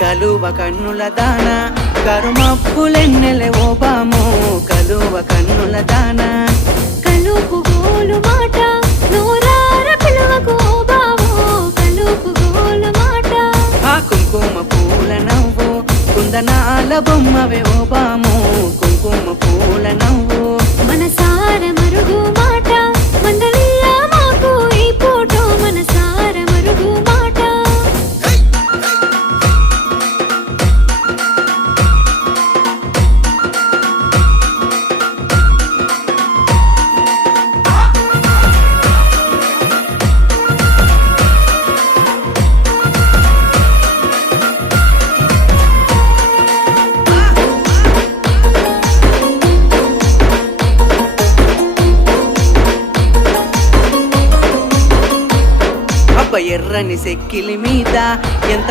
కలువ కన్నుల దాన కరుమప్పులెన్నెలే ఓ బాము కలువ కన్నుల దాన కలుపు గోలు మాట నూరార పిలువకు ఓ బావో కలుపు గోలు మాట ఆ కుంకుమ పూల నవ్వు కుందనాల బొమ్మవే ఓ బాము కుంకుమ పూల నవ్వు మనసార మరుగు మాట మందలియ మాకు ఈ పూట మనసార మరుగు మాట అబ్బ ఎర్రని సెక్కిలి మీద ఎంత